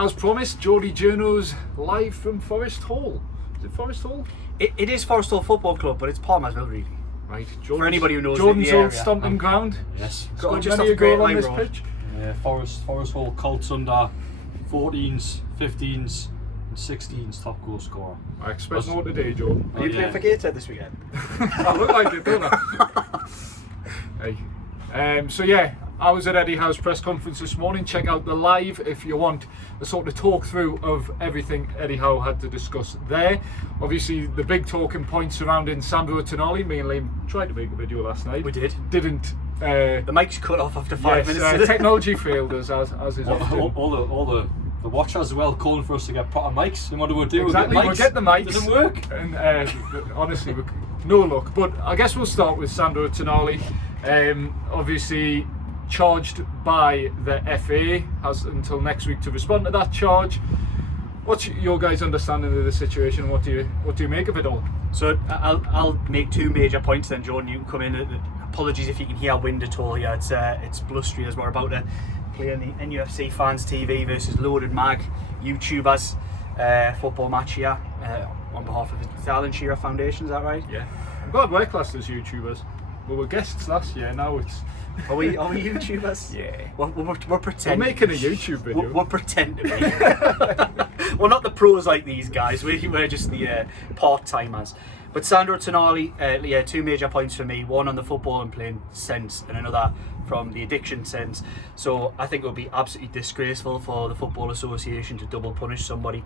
as promised, Geordie Journos live from Forest Hall. Is it Forest Hall? It is Forest Hall Football Club, but it's Palmersville, really. Right. For anybody who knows Jordan's the area. old stomping ground. Yes. Got just many off a goal Great on Line this Road. pitch. Forest Hall Colts under 14s, 15s and 16s top goal scorer. I expect more today, Jordan. Are you playing for Gateshead this weekend? I look like it, don't I? Hey. So yeah, I was at Eddie Howe's press conference this morning. Check out the live if you want a sort of talk through of everything Eddie Howe had to discuss there. Obviously, the big talking points surrounding Sandro Tonali. Me and Liam tried to make a video last night. We did. Didn't. The mic's cut off after 5 minutes. Technology failed us, as is often. All the watchers as well calling for us to get proper mics. And what do we do? Exactly, we'll we'll get the mics. It doesn't work. And honestly, no luck. But I guess we'll start with Sandro Tonali. Obviously charged by the FA, has until next week to respond to that charge. What's your guys' understanding of the situation? What do you make of it all? So I'll make two major points then, Jordan. You can come in. Apologies if you can hear wind at all here. It's blustery as we're about to play on the NUFC Fans TV versus Loaded Mag YouTubers football match here on behalf of the Alan Shearer Foundation. Is that right? Yeah. I'm glad we're classed as YouTubers. We were guests last year. Now it's. Are we YouTubers? Yeah. We're pretending. We're making a YouTube video. We're pretending to be. We're not the pros like these guys. We're just the part-timers. But Sandro Tonali, two major points for me. One on the football and playing sense, and another from the addiction sense. So I think it would be absolutely disgraceful for the Football Association to double punish somebody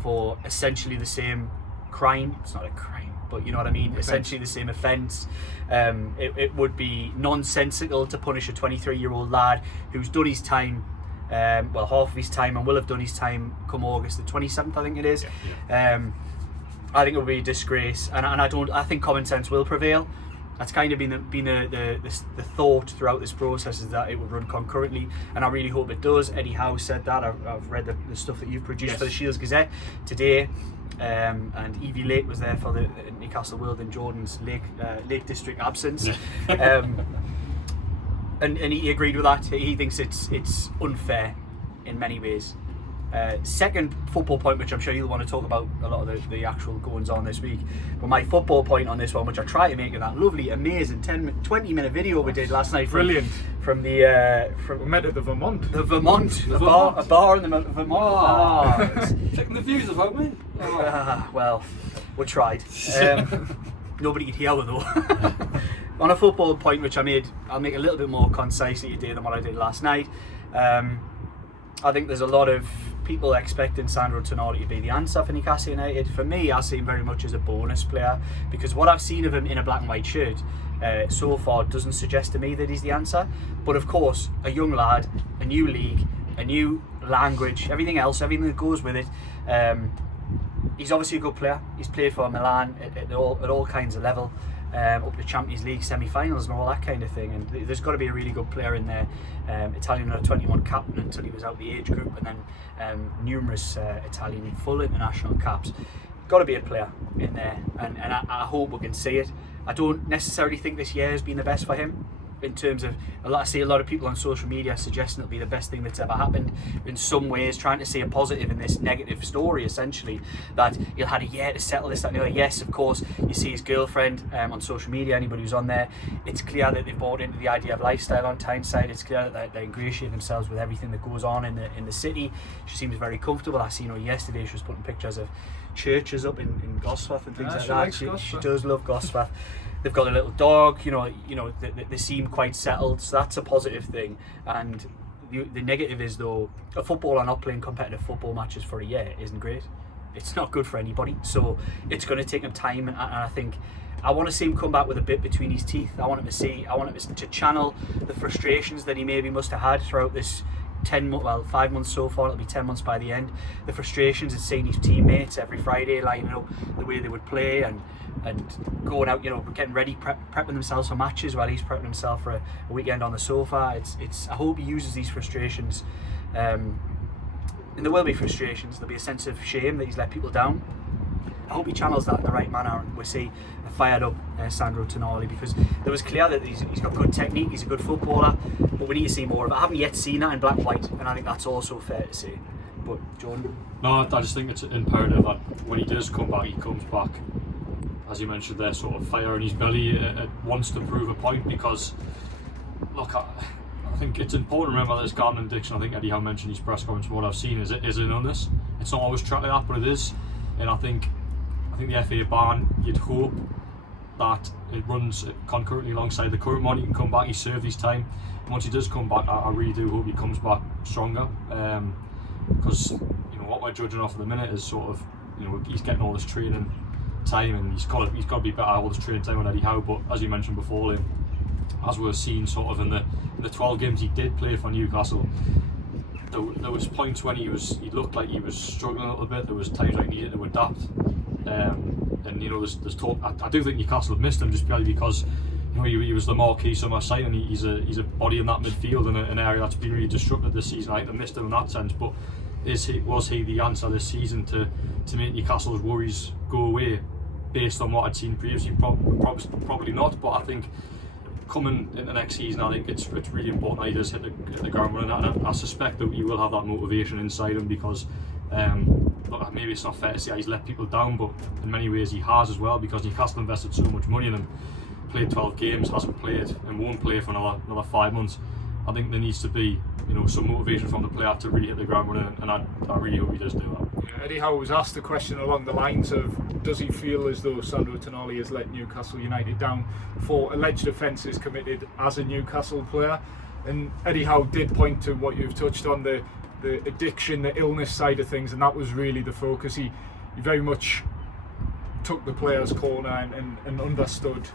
for essentially the same crime. It's not a crime, but you know what I mean. Essentially the same offence. It would be nonsensical to punish a 23-year-old lad who's done his time. Half of his time, and will have done his time come August the 27th, I think it is. I think it would be a disgrace, and I think common sense will prevail. That's kind of been the thought throughout this process, is that it would run concurrently, and I really hope it does. Eddie Howe said that. I've read the stuff that you've produced for the Shields Gazette today, and Evie Lake was there for the Newcastle World in Jordan's Lake District absence. And he agreed with that. He thinks it's unfair in many ways. Second football point, which I'm sure you'll want to talk about a lot of the actual goings on this week, but my football point on this one, which I try to make in that lovely, amazing 20-minute video we did last night. Brilliant. From we met at the Vermont. The Vermont, a bar in the Vermont. Checking the views about me. Well, we tried. Nobody could hear though. On a football point, which I'll make a little bit more concisely today than what I did last night. I think there's a lot of people expecting Sandro Tonali to be the answer for Newcastle United. For me, I see him very much as a bonus player, because what I've seen of him in a black and white shirt so far doesn't suggest to me that he's the answer. But of course, a young lad, a new league, a new language, everything that goes with it. He's obviously a good player. He's played for Milan at all kinds of level. Up to Champions League semi-finals and all that kind of thing, and there's got to be a really good player in there. Italian under 21 captain until he was out the age group, and then numerous Italian full international caps. Got to be a player in there, and I hope we can see it. I don't necessarily think this year has been the best for him. In terms of, I see a lot of people on social media suggesting it'll be the best thing that's ever happened. In some ways, trying to see a positive in this negative story, essentially, that he'll had a year to settle this, that, and the other. Yes, of course, you see his girlfriend on social media, anybody who's on there, it's clear that they've bought into the idea of lifestyle on Tyneside. It's clear that they ingratiate themselves with everything that goes on in the city. She seems very comfortable. I seen her yesterday, she was putting pictures of churches up in Gosforth and things like that. She does love Gosforth. They've got a little dog, they seem quite settled, so that's a positive thing. And the negative is, though, a footballer not playing competitive football matches for a year isn't great. It's not good for anybody, so it's going to take him time, and I think I want to see him come back with a bit between his teeth. I want him to channel the frustrations that he maybe must have had throughout this 5 months so far. It'll be 10 months by the end. The frustrations of seeing his teammates every Friday lining up the way they would play, and going out, getting ready, prepping themselves for matches while he's prepping himself for a weekend on the sofa. I hope he uses these frustrations, and there will be frustrations. There'll be a sense of shame that he's let people down. I hope he channels that in the right manner, and we see a fired up Sandro Tonali, because there was clear that he's got good technique, he's a good footballer, but we need to see more of it. I haven't yet seen that in black and white, and I think that's also fair to say. But Jordan? No, I just think it's imperative that when he does come back, he comes back, as you mentioned there, sort of fire in his belly, wants to prove a point, because look, I think it's important to remember this gambling addiction. I think Eddie Howe mentioned his press conference. What I've seen is an illness. It's not always tracked like that, but it is. And I think the FA ban, you'd hope that it runs concurrently alongside the current one. He can come back, he served his time. And once he does come back, I really do hope he comes back stronger. Because what we're judging off at the minute is sort of, he's getting all this training time, and he's got to be better at all this training time on Eddie Howe. But as you mentioned before, as we're seeing sort of in the 12 games he did play for Newcastle, there was points when he looked like he was struggling a little bit. There was times when he needed to adapt, and there's talk. I do think Newcastle have missed him just purely because he was the marquee summer signing. He's a body in that midfield in an area that's been really disrupted this season. I think they missed him in that sense, but was he the answer this season to make Newcastle's worries go away based on what I'd seen previously? Probably not, but I think coming into next season, I think it's really important that he does hit the ground running, and I suspect that he will have that motivation inside him, because look, maybe it's not fair to say he's let people down, but in many ways he has as well, because Newcastle invested so much money in him, played 12 games, hasn't played and won't play for another 5 months. I think there needs to be some motivation from the player to really hit the ground running, and I really hope he does do that. Yeah, Eddie Howe was asked a question along the lines of, does he feel as though Sandro Tonali has let Newcastle United down for alleged offences committed as a Newcastle player? And Eddie Howe did point to what you've touched on, the addiction, the illness side of things, and that was really the focus. He very much took the player's corner and understood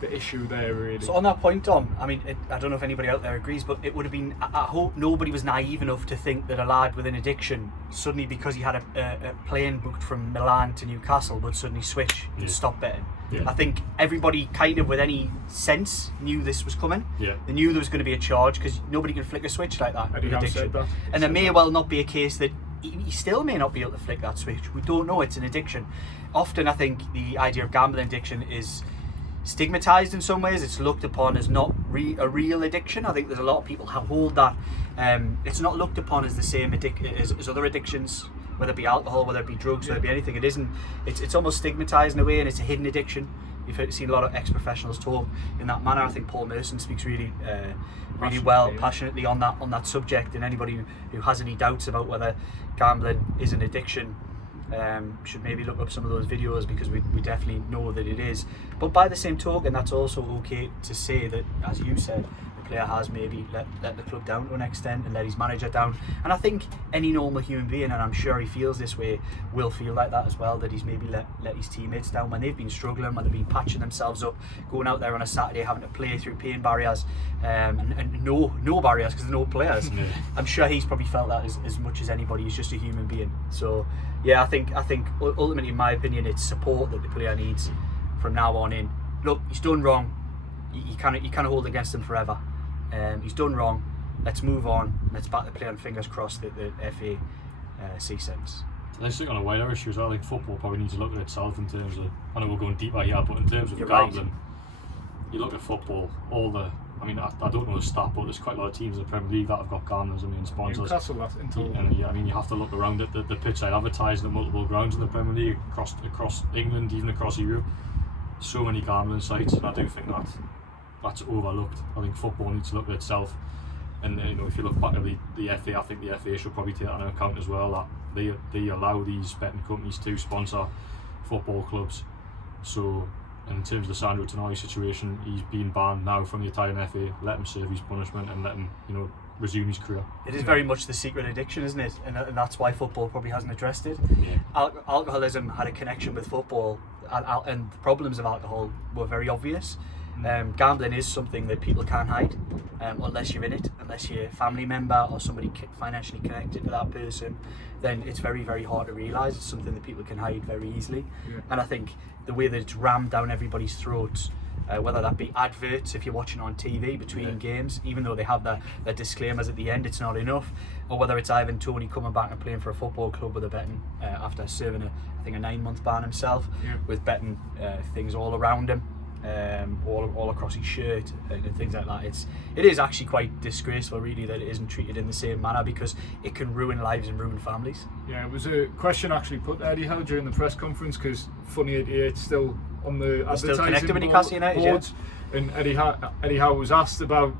the issue there, really. So on that point, Dom, I mean, I don't know if anybody out there agrees, but it would have been, I hope nobody was naive enough to think that a lad with an addiction, suddenly because he had a plane booked from Milan to Newcastle, would suddenly switch and stop betting. Yeah. I think everybody kind of with any sense knew this was coming. Yeah. They knew there was going to be a charge, because nobody can flick a switch like that. Eddie Howe said that. And there may well not be a case that he still may not be able to flick that switch. We don't know. It's an addiction. Often I think the idea of gambling addiction is stigmatized in some ways. It's looked upon as not a real addiction. I think there's a lot of people who hold that it's not looked upon as the same as other addictions, whether it be alcohol, whether it be drugs, whether it be anything. It isn't. It's almost stigmatized in a way, and it's a hidden addiction. You've seen a lot of ex-professionals talk in that manner. I think Paul Merson speaks really passionately on that subject, and anybody who has any doubts about whether gambling is an addiction should maybe look up some of those videos, because we definitely know that it is. But by the same token, that's also okay to say that, as you said, the player has maybe let the club down to an extent and let his manager down. And I think any normal human being, and I'm sure he feels this way, will feel like that as well, that he's maybe let his teammates down when they've been struggling, when they've been patching themselves up, going out there on a Saturday having to play through pain barriers and no barriers because there's no players. Yeah. I'm sure he's probably felt that as much as anybody. He's just a human being. So yeah, I think ultimately, in my opinion, it's support that the player needs from now on in. Look, he's done wrong. You can't hold against him forever. He's done wrong. Let's move on. Let's back the player, and fingers crossed that the FA see sense. I think on a wider issue as well, I think football probably needs to look at itself in terms of, I know we're going deeper here, but in terms of gambling, you look at football, I don't know the stat, but there's quite a lot of teams in the Premier League that have got gamblers, sponsors. Newcastle, that's in total. And you have to look around at the pitch side advertising at multiple grounds in the Premier League, across England, even across Europe. So many gambling sites, and I do think that's overlooked. I think football needs to look at itself, and if you look back at the FA, I think the FA should probably take that into account as well, that they allow these betting companies to sponsor football clubs. So in terms of the Sandro Tonali situation, he's been banned now from the Italian FA. Let him serve his punishment and let him resume his career. It is very much the secret addiction, isn't it? And that's why football probably hasn't addressed it. Yeah. Alcoholism had a connection with football, and the problems of alcohol were very obvious. Gambling is something that people can't hide unless you're in it, unless you're a family member or somebody financially connected to that person. Then it's very, very hard to realise. It's something that people can hide very easily. Yeah. And I think the way that it's rammed down everybody's throats, whether that be adverts if you're watching on TV between games, even though they have their disclaimers at the end, it's not enough, or whether it's Ivan Toney coming back and playing for a football club with a betting after serving a 9-month ban himself, with betting things all around him. all across his shirt and things like that. It is actually quite disgraceful, really, that it isn't treated in the same manner, because it can ruin lives and ruin families. Yeah, it was a question actually put to Eddie Howe during the press conference, because funny it's still on the Still advertising connected with Newcastle United, boards, and Eddie Howe was asked about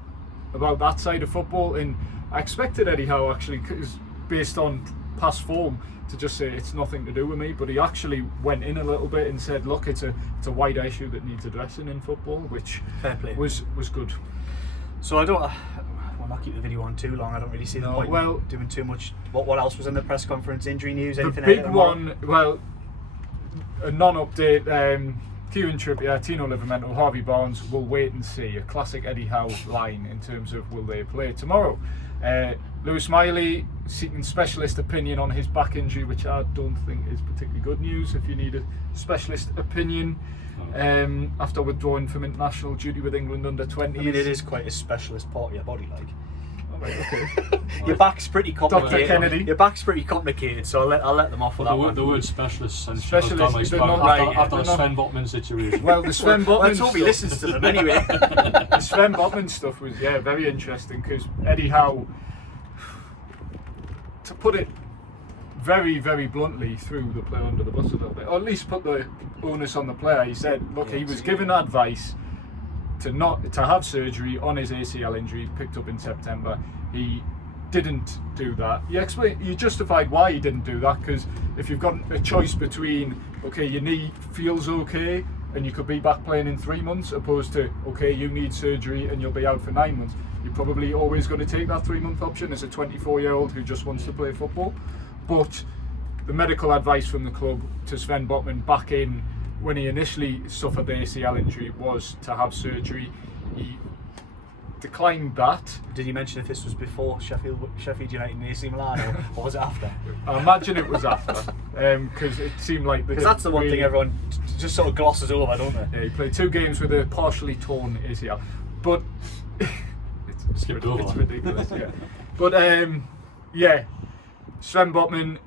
that side of football, and I expected Eddie Howe actually, cause based on past form, to just say it's nothing to do with me, but he actually went in a little bit and said, look, it's a wider issue that needs addressing in football, which Fair play. was good. So I don't. We'll not keep the video on too long. I don't really see the point in doing too much. What else was in the press conference? Injury news? Anything? The big one, well, a non-update. Kieran Trippier, Tino Livramento, Harvey Barnes. We'll wait and see. A classic Eddie Howe line in terms of will they play tomorrow. Lewis Miley seeking specialist opinion on his back injury, which I don't think is particularly good news if you need a specialist opinion after withdrawing from international duty with England under 20s. I mean, it is quite a specialist part of your body, like. Oh, right, okay. Your back's pretty complicated. Dr. Kennedy. Your back's pretty complicated, so I'll let them off with that one. The word specialist and Specialist, they're not right, after they're the Sven Botman situation. Well, the Sven Botman Let's hope he listens to them anyway. The Sven Bosmans stuff was very interesting, because Eddie Howe, to put it very, very bluntly, threw the player under the bus a little bit, or at least put the onus on the player. He said, look, he was given advice to have surgery on his ACL injury picked up in September. He didn't do that. He justified why he didn't do that, because if you've got a choice between, okay, your knee feels okay and you could be back playing in 3 months, opposed to, okay, you need surgery and you'll be out for 9 months, you're probably always going to take that 3-month option as a 24-year-old who just wants to play football. But the medical advice from the club to Sven Botman back in when he initially suffered the ACL injury was to have surgery. He declined that. Did you mention if this was before Sheffield United and AC Milan, or was it after? I imagine it was after, because it seemed like because that's the one thing everyone just sort of glosses over, don't they? Yeah, he played 2 games with a partially torn ACL, but it's ridiculous. Yeah, but Sven Botman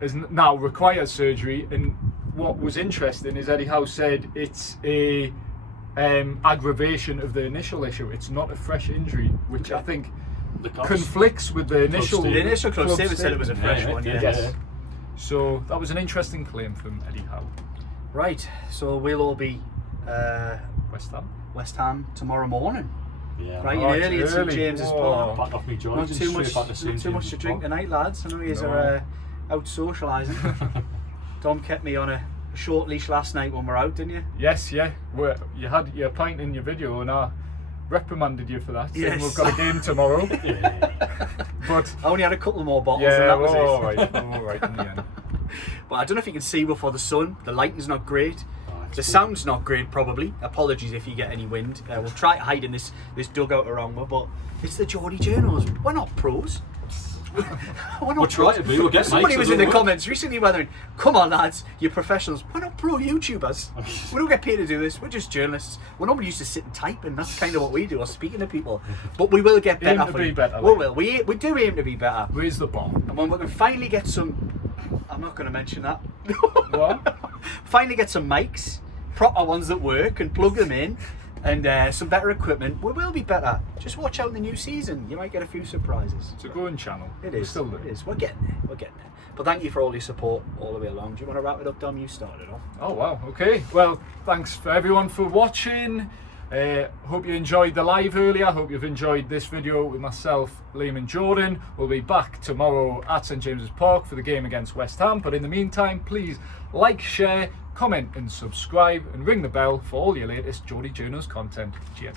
has now required surgery, and what was interesting is Eddie Howe said it's a aggravation of the initial issue. It's not a fresh injury, which I think conflicts with the initial. The initial club statement said it was a fresh one. Yes. So that was an interesting claim from Eddie Howe. Right. So we'll all be West Ham tomorrow morning. Yeah. Right, early at St James's Park. Back off me Not joints. too much to drink tonight, lads. I know you are out socialising. Dom kept me on a short leash last night when we were out, didn't you? Yes, yeah. You had your pint in your video, and I reprimanded you for that. Saying we've got a game tomorrow. But I only had a couple more bottles, and that was it. All right in the end. But I don't know if you can see before the sun. The lighting's not great. The sound's not great, probably. Apologies if you get any wind. We'll try to hide in this dugout around me, but it's the Geordie Journos. We're not pros. We'll try to be. We'll get Somebody was in the comments recently wondering, come on lads, you're professionals. We're not pro YouTubers. We don't get paid to do this. We're just journalists. We're not used to sit and type, and that's kind of what we do, or speaking to people. But we will get better. Aim to be better. We will. We do aim to be better. Raise the bar. And when we can finally get some, I'm not going to mention that. What? Finally get some mics, proper ones that work, and plug them in, and some better equipment. We will be better. Just watch out in the new season. You might get a few surprises. It's a growing channel. It is. Still it is. We're getting there. But thank you for all your support all the way along. Do you want to wrap it up, Dom? You started off. Oh wow. Okay. Well, thanks for everyone for watching. Hope you enjoyed the live earlier. Hope you've enjoyed this video with myself, Liam and Jordan. We'll be back tomorrow at St James's Park for the game against West Ham. But in the meantime, please like, share, comment and subscribe, and ring the bell for all your latest Geordie Journos content. Cheers.